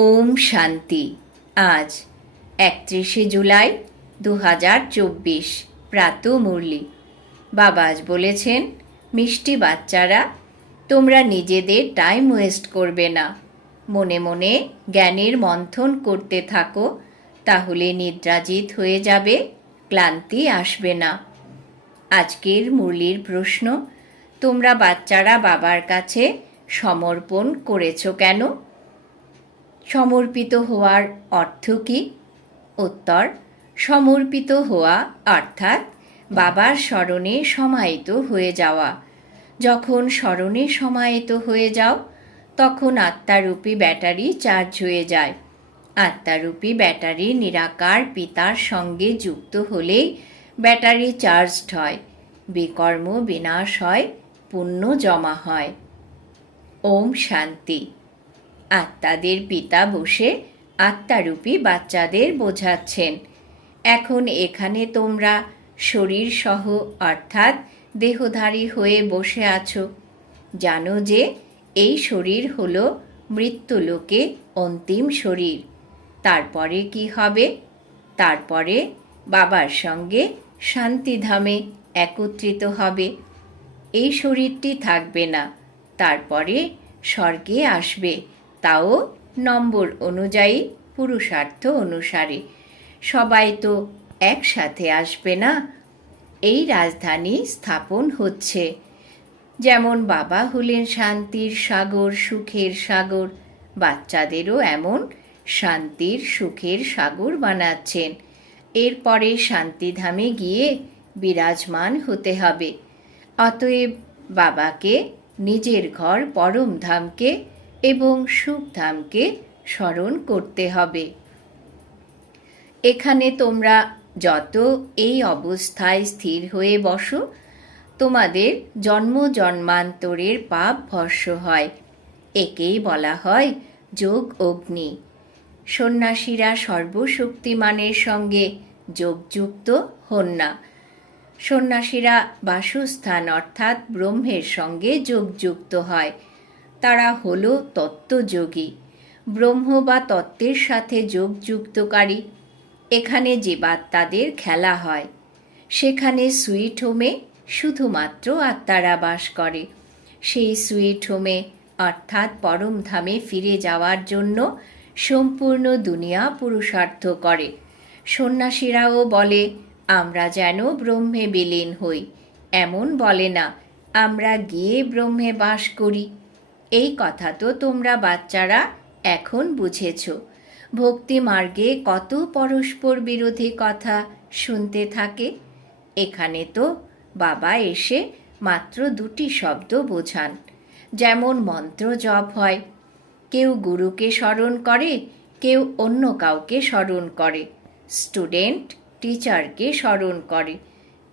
ওম শান্তি। আজ 31শে জুলাই 2024 প্রাত মুরলি। বাবা আজ বলেছেন, মিষ্টি বাচ্চারা, তোমরা নিজেদের টাইম ওয়েস্ট করবে না, মনে মনে জ্ঞানের মন্থন করতে থাকো, তাহলে নিদ্রাজিত হয়ে যাবে, ক্লান্তি আসবে না। আজকের মুরলির প্রশ্ন, তোমরা বাচ্চারা বাবার কাছে সমর্পণ করেছো কেন? সমর্পিত হওয়ার অর্থ কী? উত্তর, সমর্পিত হওয়া অর্থাৎ বাবার স্মরণে সমাহিত হয়ে যাওয়া। যখন স্মরণে সমাহিত হয়ে যাও, তখন আত্মারূপী ব্যাটারি চার্জ হয়ে যায়। আত্মারূপী ব্যাটারি নিরাকার পিতার সঙ্গে যুক্ত হলেই ব্যাটারি চার্জড হয়, বিকর্ম বিনাশ হয়, পুণ্য জমা হয়। ওম শান্তি। আত্মাদের পিতা বসে আত্মারূপী বাচ্চাদের বোঝাচ্ছেন, এখন এখানে তোমরা শরীর সহ অর্থাৎ দেহধারী হয়ে বসে আছো। জানো যে এই শরীর হলো মৃত্যুলোকে অন্তিম শরীর। তারপরে কি হবে? তারপরে বাবার সঙ্গে শান্তিধামে একত্রিত হবে। এই শরীরটি থাকবে না, তারপরে স্বর্গে আসবে, তাও নম্বর অনুযায়ী, পুরুষার্থ অনুসারে। সবাই তো একসাথে আসবে না। এই রাজধানী স্থাপন হচ্ছে। যেমন বাবা হলেন শান্তির সাগর, সুখের সাগর, বাচ্চাদেরও এমন শান্তির সুখের সাগর বানাচ্ছেন। এরপরে শান্তিধামে গিয়ে বিরাজমান হতে হবে। অতএব বাবাকে, নিজের ঘর পরমধামকে এবং সুখধামকে স্মরণ করতে হবে। এখানে তোমরা যত এই অবস্থায় স্থির হয়ে বসো, তোমাদের জন্ম জন্মান্তরের পাপ ভস্ম হয়। একেই বলা হয় যোগ অগ্নি। সন্ন্যাসীরা সর্বশক্তিমানের সঙ্গে যোগযুক্ত হন না। সন্ন্যাসীরা বাসস্থান অর্থাৎ ব্রহ্মের সঙ্গে যোগযুক্ত হয়। তারা হলো তত্ত্বযোগী, ব্রহ্ম বা তত্ত্বের সাথে যোগযুক্তকারী। এখানে জীবাত্মাদের খেলা হয়। সেখানে সুইট হোমে শুধুমাত্র আত্মারা বাস করে। সেই সুইট হোমে অর্থাৎ পরমধামে ফিরে যাওয়ার জন্য সম্পূর্ণ দুনিয়া পুরুষার্থ করে। সন্ন্যাসীরাও বলে, আমরা যেন ব্রহ্মে বিলীন হই। এমন বলে না, আমরা গিয়ে ব্রহ্মে বাস করি। এই কথা তো তোমরা বাচ্চারা এখন বুঝেছ। ভক্তি মার্গে কত পরস্পর বিরোধী কথা শুনতে থাকে। এখানে তো বাবা এসে মাত্র দুটি শব্দ বোঝান। যেমন মন্ত্র জপ হয়, কেউ গুরুকে স্মরণ করে, কেউ অন্য কাউকে স্মরণ করে, স্টুডেন্ট টিচারকে স্মরণ করে।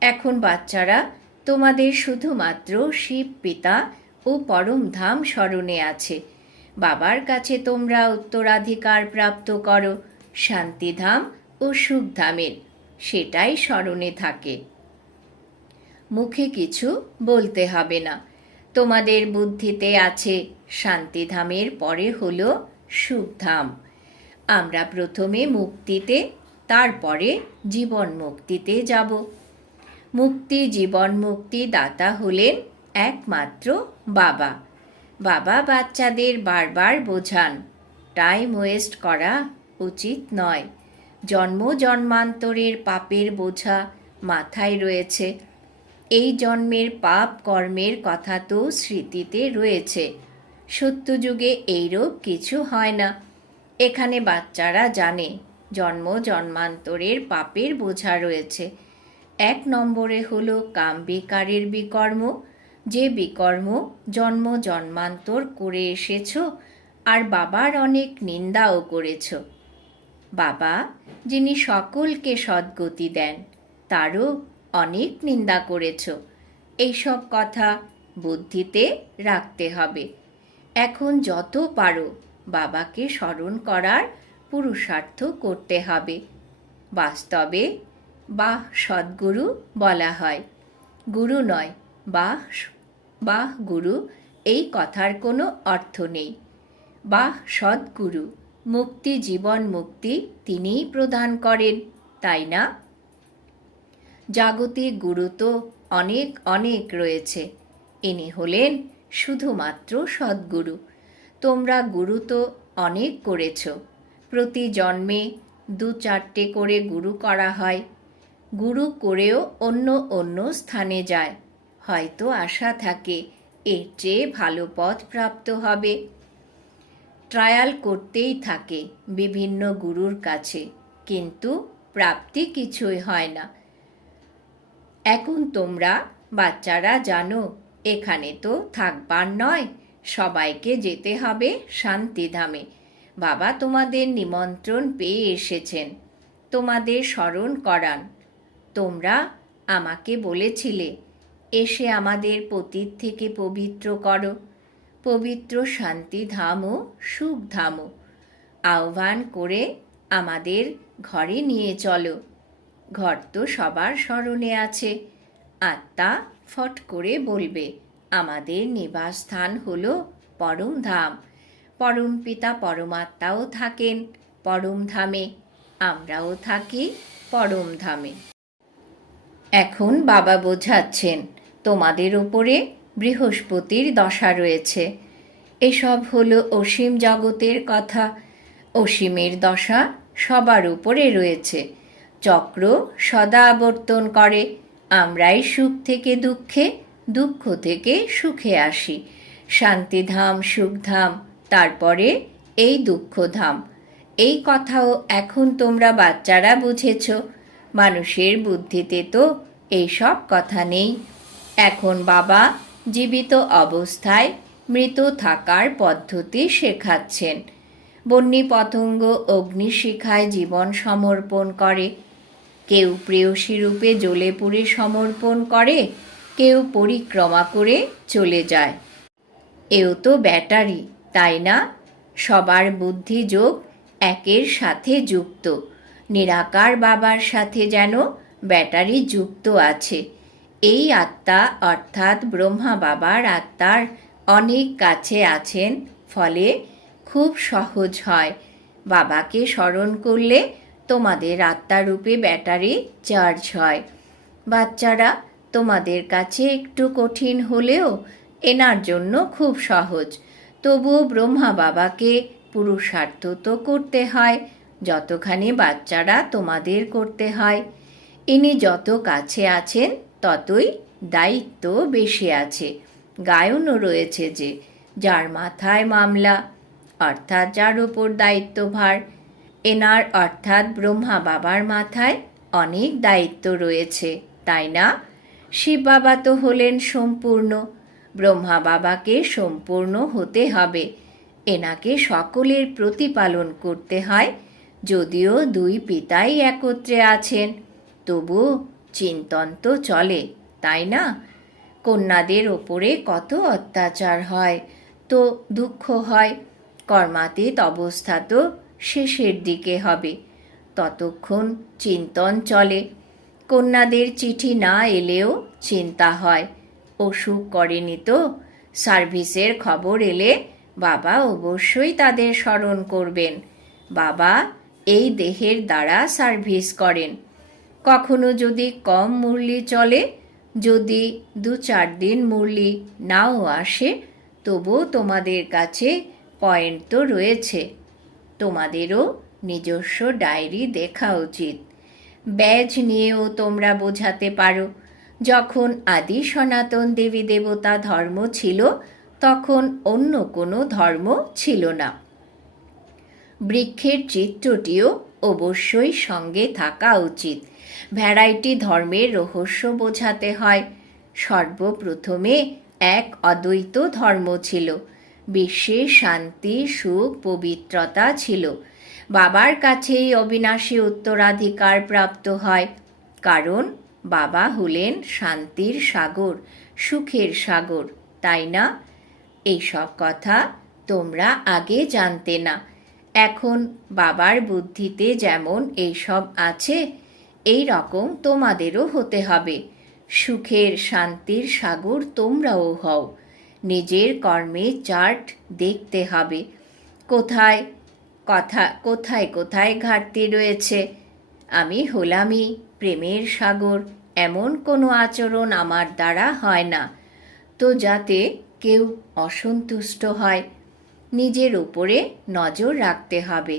এখন বাচ্চারা তোমাদের শুধুমাত্র শিব পিতা ও পরমধাম স্মরণে আছে। বাবার কাছে তোমরা উত্তরাধিকার প্রাপ্ত করো শান্তিধাম ও সুখধামের, সেটাই স্মরণে থাকে। মুখে কিছু বলতে হবে না। তোমাদের বুদ্ধিতে আছে শান্তিধামের পরে হলো সুখধাম। আমরা প্রথমে মুক্তিতে, তারপরে জীবন মুক্তিতে যাব। মুক্তি জীবন মুক্তি দাতা হলেন একমাত্র বাবা। বাবা বাচ্চাদের বারবার বোঝান, টাইম ওয়েস্ট করা উচিত নয়। জন্ম জন্মান্তরের পাপের বোঝা মাথায় রয়েছে। এই জন্মের পাপ কর্মের কথা তো স্মৃতিতে রয়েছে। সত্যযুগে এইরূপ কিছু হয় না। এখানে বাচ্চারা জানে জন্ম জন্মান্তরের পাপের বোঝা রয়েছে। 1 নম্বরে হলো কাম বিকারের বিকর্ম, যে বিকর্ম জন্ম জন্মান্তর করে এসেছ, আর বাবার অনেক নিন্দাও করেছ। বাবা যিনি সকলকে সদ্গতি দেন, তারও অনেক নিন্দা করেছ। এইসব কথা বুদ্ধিতে রাখতে হবে। এখন যত পারো বাবাকে স্মরণ করার পুরুষার্থ করতে হবে। বাস্তবে বাহ সদ্গুরু বলা হয়, গুরু নয়। বাহ গুরু এই কথার কোনো অর্থ নেই। বাহ সদ্গুরু মুক্তি, জীবন মুক্তি তিনিই প্রদান করেন, তাই না? জাগতিক গুরু তো অনেক অনেক রয়েছে, ইনি হলেন শুধুমাত্র সদ্গুরু। তোমরা গুরু তো অনেক করেছ, প্রতি জন্মে 2-4টে করে গুরু করা হয়। গুরু করেও অন্য অন্য স্থানে যায়, হয়তো আশা থাকে এর চেয়ে ভালো পথ প্রাপ্ত হবে। ট্রায়াল করতেই থাকে বিভিন্ন গুরুর কাছে, কিন্তু প্রাপ্তি কিছুই হয় না। এখন তোমরা বাচ্চারা জানো এখানে তো থাকবার নয়, সবাইকে যেতে হবে শান্তিধামে। বাবা তোমাদের নিমন্ত্রণ পেয়ে এসেছেন, তোমাদের স্মরণ করান। তোমরা আমাকে বলেছিলে এসে আমাদের পতীত থেকে পবিত্র করো, পবিত্র শান্তিধাম ও সুখধামও আহ্বান করে আমাদের ঘরে নিয়ে চলো। ঘর তো সবার স্মরণে আছে, আত্মা ফট করে বলবে আমাদের নিবাসস্থান হলো পরমধাম। পরম পিতা পরমাত্মাও থাকেন পরমধামে, আমরাও থাকি পরমধামে। এখন বাবা বোঝাচ্ছেন তোমাদের উপরে বৃহস্পতির দশা রয়েছে। এসব হলো অসীম জগতের কথা। অসীমের দশা সবার উপরে রয়েছে, চক্র সদা আবর্তন করে। আমরাই সুখ থেকে দুঃখে, দুঃখ থেকে সুখে আসি। শান্তিধাম, সুখধাম, তারপরে এই দুঃখধাম। এই কথাও এখন তোমরা বাচ্চারা বুঝেছ। মানুষের বুদ্ধিতে তো এইসব কথা নেই। এখন বাবা জীবিত অবস্থায় মৃত থাকার পদ্ধতি শেখাচ্ছেন। বন্যী পতঙ্গ অগ্নিশিখায় জীবন সমর্পণ করে, কেউ প্রেয়সী রূপে জ্বলে পুড়ে সমর্পণ করে, কেউ পরিক্রমা করে চলে যায়। এও তো ব্যাটারি, তাই না? সবার বুদ্ধি যোগ একের সাথে যুক্ত। নিরাকার বাবার সাথে যেন ব্যাটারি যুক্ত আছে। এই আত্মা অর্থাৎ ব্রহ্মা বাবার আত্মার অনেক কাছে আছেন, ফলে খুব সহজ হয়। বাবাকে স্মরণ করলে তোমাদের আত্মারূপে ব্যাটারি চার্জ হয়। বাচ্চারা, তোমাদের কাছে একটু কঠিন হলেও এনার জন্য খুব সহজ। তবুও ব্রহ্মা বাবাকে পুরুষার্থ তো করতে হয়, যতখানি বাচ্চারা তোমাদের করতে হয়। ইনি যত কাছে আছেন ততই দায়িত্ব বেশি আছে। গায়নও রয়েছে যে যার মাথায় মামলা, অর্থাৎ যার উপর দায়িত্বভার। এনার অর্থাৎ ব্রহ্মা বাবার মাথায় অনেক দায়িত্ব রয়েছে, তাই না? শিব বাবা তো হলেন সম্পূর্ণ, ব্রহ্মা বাবাকে সম্পূর্ণ হতে হবে। এনাকে সকলের প্রতিপালন করতে হয়। যদিও দুই পিতাই একত্রে আছেন, তবু চিন্তন তো চলে, তাই না? কন্যাদের ওপরে কত অত্যাচার হয়, তো দুঃখ হয়। কর্মাতীত অবস্থা তো শেষের দিকে হবে, ততক্ষণ চিন্তন চলে। কন্যাদের চিঠি না এলেও চিন্তা হয়, অসুখ করেনি তো। সার্ভিসের খবর এলে বাবা অবশ্যই তাদের স্মরণ করবেন। বাবা এই দেহের দ্বারা সার্ভিস করেন। কখনো যদি কম মুরলি চলে, যদি 2-4 দিন মুরলি নাও আসে, তবুও তোমাদের কাছে পয়েন্ট তো রয়েছে। তোমাদেরও নিজস্ব ডায়েরি দেখা উচিত। ব্যাজ নিয়েও তোমরা বোঝাতে পারো। যখন আদি সনাতন দেবী দেবতা ধর্ম ছিল, তখন অন্য কোনো ধর্ম ছিল না। বৃক্ষের চিত্রটিও অবশ্যই সঙ্গে থাকা উচিত। ভ্যারাইটি ধর্মের রহস্য বোঝাতে হয়। সর্বপ্রথমে এক অদ্বৈত ধর্ম ছিল। বিশ্বে শান্তি, সুখ, পবিত্রতা ছিল। বাবার কাছেই অবিনাশী উত্তরাধিকার প্রাপ্ত হয়, কারণ বাবা হলেন শান্তির সাগর, সুখের সাগর, তাই না? এইসব কথা তোমরা আগে জানতে না। এখন বাবার বুদ্ধিতে যেমন এইসব আছে, এই রকম তোমাদেরও হতে হবে। সুখের, শান্তির সাগর তোমরাও হও। নিজের কর্মের চার্ট দেখতে হবে। কোথায় কোথায় কোথায় ঘাটতি রয়েছে। আমি হলামই প্রেমের সাগর, এমন কোনো আচরণ আমার দ্বারা হয় না তো যাতে কেউ অসন্তুষ্ট হয়। নিজের উপরে নজর রাখতে হবে।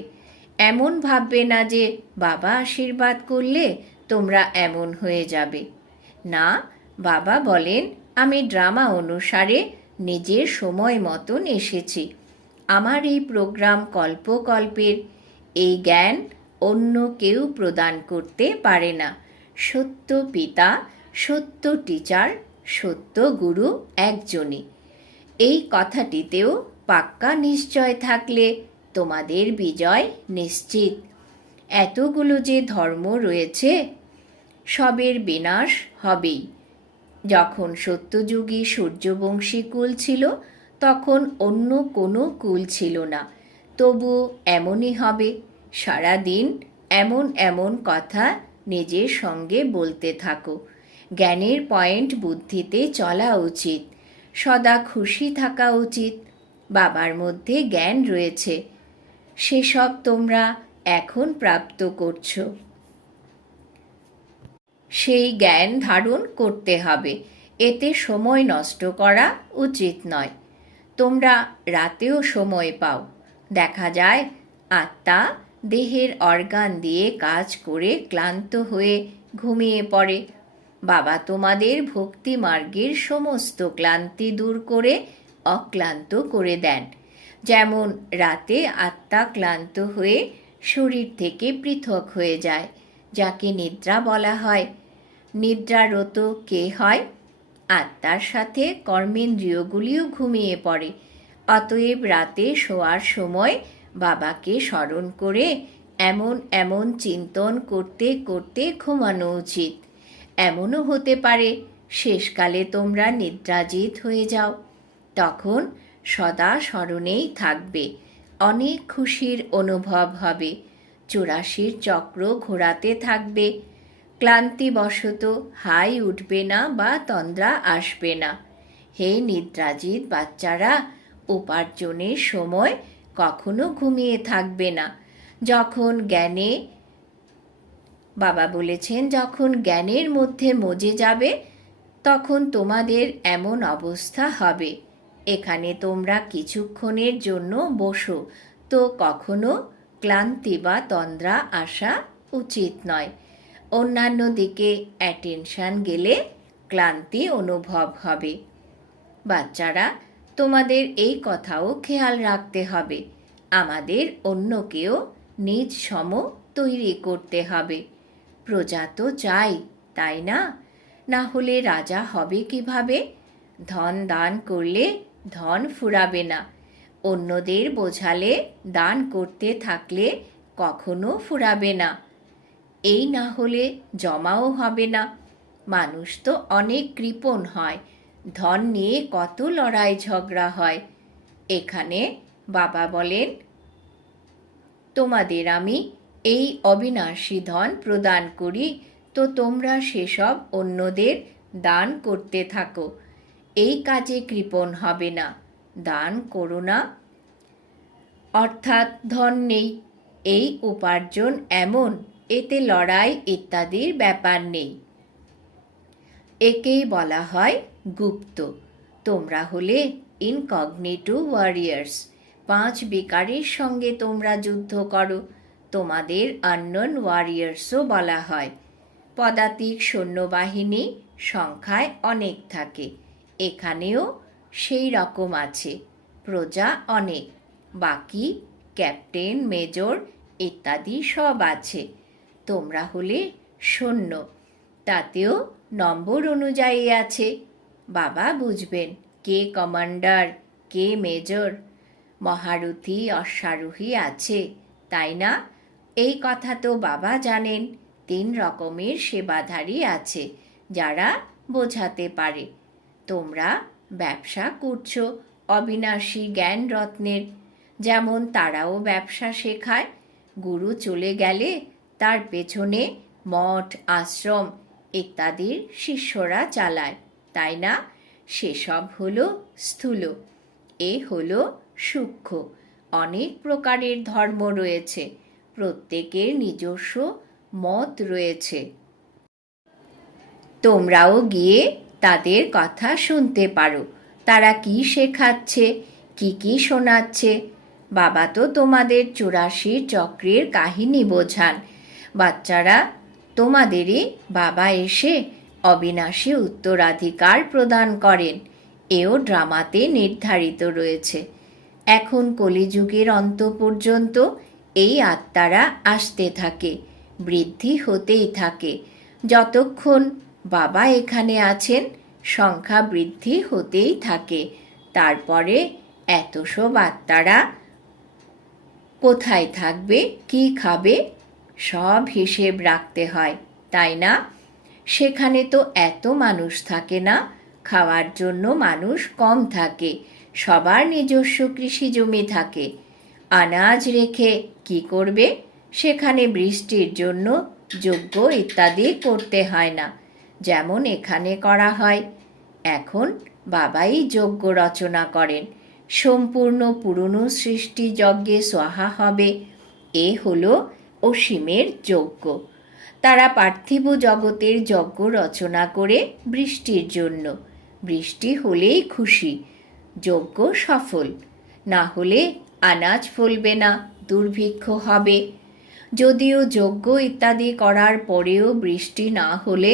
এমন ভাববে না যে বাবা আশীর্বাদ করলে তোমরা এমন হয়ে যাবে। না, বাবা বলেন আমি ড্রামা অনুসারে নিজের সময় মতন এসেছি। আমার এই প্রোগ্রাম কল্পকল্পের। এই জ্ঞান অন্য কেউ প্রদান করতে পারে না। সত্য পিতা, সত্য টিচার, সত্য গুরু একজনই। এই কথাটিতেও পাক্কা নিশ্চয় থাকলে তোমাদের বিজয় নিশ্চিত। এতগুলো যে ধর্ম রয়েছে, সবের বিনাশ হবেই। যখন সত্যযুগী সূর্যবংশী কুল ছিল তখন অন্য কোনো কুল ছিল না, তবু এমনই হবে। সারাদিন এমন এমন কথা নিজের সঙ্গে বলতে থাকো। জ্ঞানের পয়েন্ট বুদ্ধিতে চলা উচিত, সদা খুশি থাকা উচিত। বাবার মধ্যে জ্ঞান রয়েছে, সেসব তোমরা এখন প্রাপ্ত করছো। সেই জ্ঞান ধারণ করতে হবে, এতে সময় নষ্ট করা উচিত নয়। তোমরা রাতেও সময় পাও। দেখা যায় আত্মা দেহের অর্গান দিয়ে কাজ করে ক্লান্ত হয়ে ঘুমিয়ে পড়ে। বাবা তোমাদের ভক্তি মার্গের সমস্ত ক্লান্তি দূর করে অক্লান্ত করে দেন। যেমন রাতে আত্মা ক্লান্ত হয়ে শরীর থেকে পৃথক হয়ে যায়, যাকে নিদ্রা বলা হয়। নিদ্রারত কে হয়? আত্মার সাথে কর্মেন্দ্রিয়গুলিও ঘুমিয়ে পড়ে। অতএব রাতে শোয়ার সময় বাবাকে স্মরণ করে এমন এমন চিন্তন করতে করতে ঘুমানো উচিত। এমনও হতে পারে শেষকালে তোমরা নিদ্রাজিত হয়ে যাও, তখন সদা স্মরণেই থাকবে। অনেক খুশির অনুভব হবে। 84 চক্র ঘোরাতে থাকবে। ক্লান্তিবশত হাই উঠবে না বা তন্দ্রা আসবে না। হে নিদ্রাজিত বাচ্চারা, উপার্জনের সময় কখনো ঘুমিয়ে থাকবে না। যখন জ্ঞানে, বাবা বলেছেন, যখন জ্ঞানের মধ্যে মজে যাবে তখন তোমাদের এমন অবস্থা হবে, এখানে তোমরা কিছুক্ষণের জন্য বসো তো কখনো ক্লান্তি বা তন্দ্রা আসা উচিত নয়। অন্যান্য দিকে অ্যাটেনশন গেলে ক্লান্তি অনুভব হবে। বাচ্চারা, তোমাদের এই কথাও খেয়াল রাখতে হবে, আমাদের অন্যকেও নিজ সম তৈরি করতে হবে। প্রজা তো চাই, তাই না? না হলে রাজা হবে কিভাবে? ধন দান করলে ধন ফুরাবে না। অন্যদের বোঝালে দান করতে থাকলে কখনো ফুরাবে না। এই না হলে জমাও হবে না। মানুষ তো অনেক কৃপণ হয়, ধন নিয়ে কত লড়াই ঝগড়া হয়। এখানে বাবা বলেন তোমাদের আমি এই অবিনাশী ধন প্রদান করি, তো তোমরা সেসব অন্যদের দান করতে থাকো। এই কাজে কৃপণ হবে না। দান করো না অর্থাৎ ধন নেই, এই উপার্জন এমন, এতে লড়াই ইত্যাদির ব্যাপার নেই। একেই বলা হয় গুপ্ত। তোমরা হলে ইনকগনিটো ওয়ারিয়ার্স। 5 বিকারের সঙ্গে তোমরা যুদ্ধ করো। তোমাদের আননোন ওয়ারিয়ার্সও বলা হয়। পদাতিক সৈন্যবাহিনী সংখ্যায় অনেক থাকে, এখানেও সেই রকম আছে। প্রজা অনেক, বাকি ক্যাপ্টেন, মেজর ইত্যাদি সব আছে। তোমরা হলে সৈন্য, তাতেও নম্বর অনুযায়ী আছে। বাবা বুঝবেন কে কমান্ডার, কে মেজর। মহারথী অশ্বারোহী আছে, তাই না? এই কথা তো বাবা জানেন। 3 রকমের সেবাধারী আছে যারা বোঝাতে পারে। তোমরা ব্যবসা করছো অবিনাশী জ্ঞান রত্নের, যেমন তারাও ব্যবসা শেখায়। গুরু চলে গেলে তার পেছনে মঠ, আশ্রম ইত্যাদির শিষ্যরা চালায়, তাই না? সেসব হলো স্থূল, এ হলো সূক্ষ্ম। অনেক প্রকারের ধর্ম রয়েছে, প্রত্যেকের নিজস্ব মত রয়েছে। তোমরাও গিয়ে তাদের কথা শুনতে পারো, তারা কি শেখাচ্ছে, কি শোনাচ্ছে। বাবা তো তোমাদের 84 চক্রের কাহিনী বোঝান। বাচ্চারা, তোমাদেরই বাবা এসে অবিনাশী উত্তরাধিকার প্রদান করেন, এও ড্রামাতে নির্ধারিত রয়েছে। এখন কলিযুগের অন্ত পর্যন্ত এই আত্মারা আসতে থাকে, বৃদ্ধি হতেই থাকে। যতক্ষণ বাবা এখানে আছেন সংখ্যা বৃদ্ধি হতেই থাকে। তারপরে এত সব আত্মারা কোথায় থাকবে, কি খাবে, সব হিসেব রাখতে হয়, তাই না? সেখানে তো এত মানুষ থাকে না, খাওয়ার জন্য মানুষ কম থাকে, সবার নিজস্ব কৃষি জমি থাকে। আনাজ রেখে কি করবে? সেখানে বৃষ্টির জন্য যজ্ঞ ইত্যাদি করতে হয় না, যেমন এখানে করা হয়। এখন বাবাই যজ্ঞ রচনা করেন, সম্পূর্ণ পুরনো সৃষ্টি যজ্ঞে সোহা হবে। এ হলো অসীমের যজ্ঞ। তারা পার্থিব জগতের যজ্ঞ রচনা করে বৃষ্টির জন্য। বৃষ্টি হলেই খুশি, যজ্ঞ সফল। না হলে আনাজ ফলবে না, দুর্ভিক্ষ হবে। যদিও যজ্ঞ ইত্যাদি করার পরেও বৃষ্টি না হলে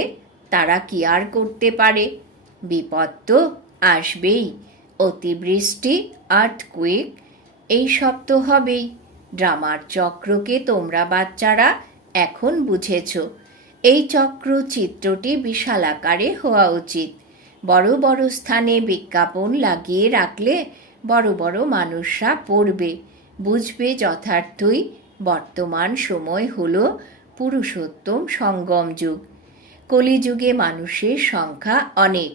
তারা কি আর করতে পারে? বিপদ তো আসবেই, অতিবৃষ্টি, আর্থকুয়েক, এই সব তো হবেই। ড্রামার চক্রকে তোমরা বাচ্চারা এখন বুঝেছ। এই চক্র চিত্রটি বিশাল আকারে হওয়া উচিত। বড় বড় স্থানে বিজ্ঞাপন লাগিয়ে রাখলে বড় বড় মানুষরা পড়বে, বুঝবে যথার্থই বর্তমান সময় হল পুরুষোত্তম সঙ্গম যুগ। কলিযুগে মানুষের সংখ্যা অনেক,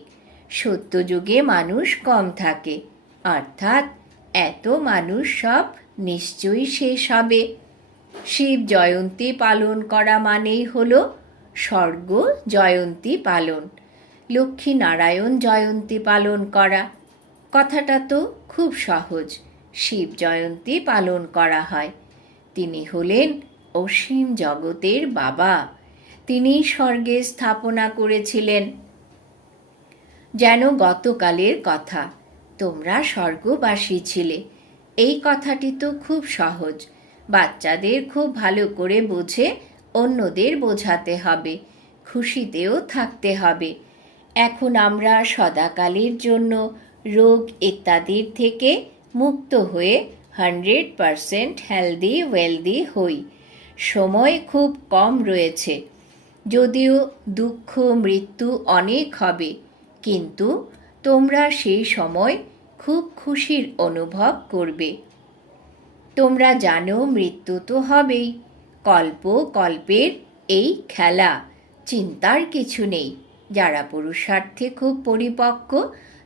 সত্যযুগে মানুষ কম থাকে, অর্থাৎ এত মানুষ সব নিশ্চয়ই শেষ হবে। শিব জয়ন্তী পালন করা মানেই হল স্বর্গ জয়ন্তী পালন, লক্ষ্মী নারায়ণ জয়ন্তী পালন করা। কথাটা তো খুব সহজ। শিব জয়ন্তী পালন করা হয়। তিনি হলেন অসীম জগতের বাবা, তিনি স্বর্গে স্থাপনা করেছিলেন। যেন গতকালের কথা, তোমরা স্বর্গবাসী ছিলে। এই কথাটি তো খুব সহজ, বাচ্চাদের খুব ভালো করে বুঝে অন্যদের বোঝাতে হবে, খুশিতেও থাকতে হবে। এখন আমরা সদাকালের জন্য রোগ ইত্যাদির থেকে মুক্ত হয়ে 100% হেলদি ওয়েলদি হই। সময় খুব কম রয়েছে, যদিও দুঃখ মৃত্যু অনেক হবে, কিন্তু তোমরা সেই সময় খুব খুশির অনুভব করবে। তোমরা জানো মৃত্যু তো হবেই, কল্প কল্পের এই খেলা, চিন্তার কিছু নেই। যারা পুরুষার্থে খুব পরিপক্ক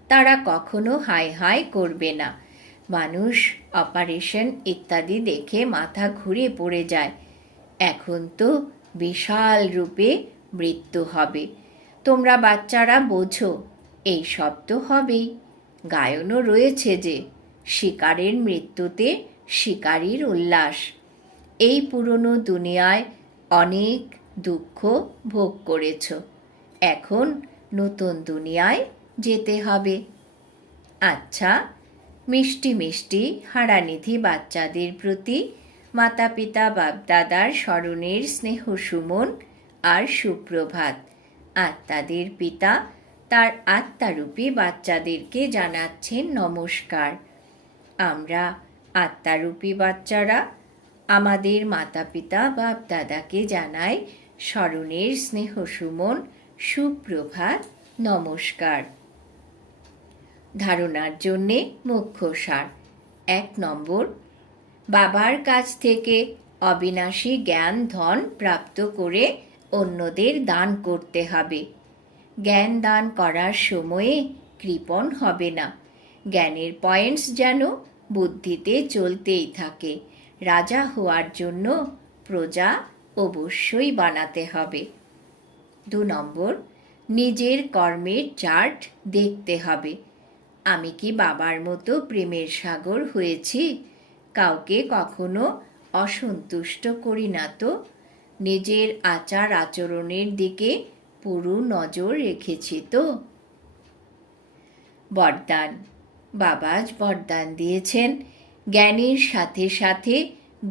তারা কখনো হাই হাই করবে না। মানুষ অপারেশন ইত্যাদি দেখে মাথা ঘুরে পড়ে যায়। এখন তো বিশাল রূপে মৃত্যু হবে। তোমরা বাচ্চারা বোঝো এই সব তো হবেই। গায়নও রয়েছে যে শিকারের মৃত্যুতে শিকারীর উল্লাস। এই পুরনো দুনিয়ায় অনেক দুঃখ ভোগ করেছ, এখন নতুন দুনিয়ায় যেতে হবে। আচ্ছা, মিষ্টি মিষ্টি হারানিধি বাচ্চাদের প্রতি মাতা পিতা বাপদাদার স্মরণের স্নেহ সুমন আর সুপ্রভাত। আত্মাদের পিতা তার আত্মারূপী বাচ্চাদেরকে জানাচ্ছেন নমস্কার। আমরা আত্মারূপী বাচ্চারা আমাদের মাতা পিতা বাপদাদাকে জানাই স্মরণের স্নেহ সুমন, সুপ্রভাত, নমস্কার। ধারণার জন্যে মুখ্য সার। 1 নম্বর, বাবার কাছ থেকে অবিনাশী জ্ঞান ধন প্রাপ্ত করে অন্যদের দান করতে হবে। জ্ঞান দান করার সময়ে কৃপণ হবে না। জ্ঞানের পয়েন্টস যেন বুদ্ধিতে চলতেই থাকে। রাজা হওয়ার জন্য প্রজা অবশ্যই বানাতে হবে। 2 নম্বর, নিজের কর্মের চার্ট দেখতে হবে। আমি কি বাবার মতো প্রেমের সাগর হয়েছি? কাউকে কখনো অসন্তুষ্ট করি না তো। নিজের আচার আচরণের দিকে পুরো নজর রেখেছি তো। বরদান। বাবা আজ বরদান দিয়েছেন, জ্ঞানের সাথে সাথে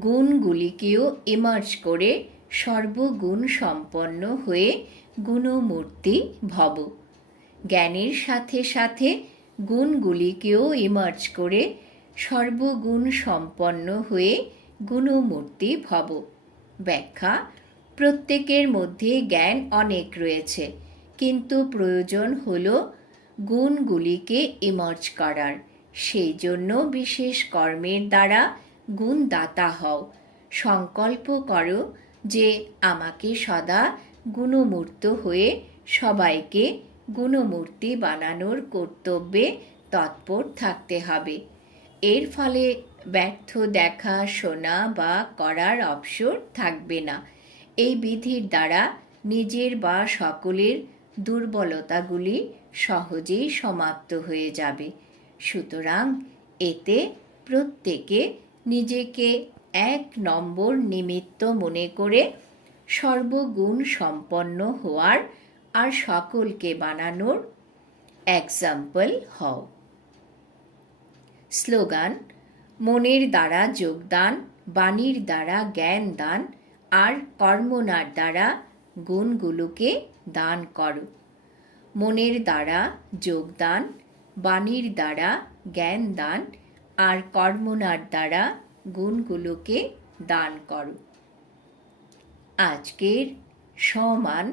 গুণগুলিকেও ইমার্জ করে সর্বগুণ সম্পন্ন হয়ে গুণমূর্তি ভব। জ্ঞানের সাথে সাথে গুণগুলিকেও ইমার্জ করে সর্বগুণ সম্পন্ন হয়ে গুণমূর্তি ভব। ব্যাখ্যা: প্রত্যেকের মধ্যে জ্ঞান অনেক রয়েছে, কিন্তু প্রয়োজন হলো গুণগুলিকে ইমার্জ করার। সেই জন্য বিশেষ কর্মের দ্বারা গুণদাতা হও। সংকল্প করো যে আমাকে সদা গুণমূর্ত হয়ে সবাইকে গুণমূর্তি বানানোর কর্তব্যে তৎপর থাকতে হবে। এর ফলে ব্যর্থ দেখা, শোনা বা করার অবসর থাকবে না। এই বিধির দ্বারা নিজের বা সকলের দুর্বলতাগুলি সহজেই সমাপ্ত হয়ে যাবে। সুতরাং এতে প্রত্যেকে নিজেকে 1 নম্বর নিমিত্ত মনে করে সর্বগুণ সম্পন্ন হওয়ার আর সকলকে বানানোর এক্সাম্পল হও। স্লোগান: মনের দ্বারা যোগদান, বাণীর দ্বারা জ্ঞান দান, আর কর্মনার দ্বারা গুণগুলোকে দান করো। মনের দ্বারা যোগদান, বাণীর দ্বারা জ্ঞান দান, আর কর্মনার দ্বারা গুণগুলোকে দান করো। আজকের সমান: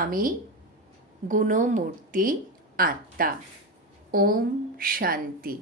আমি গুণমূর্তি আত্মা। ওম শান্তি।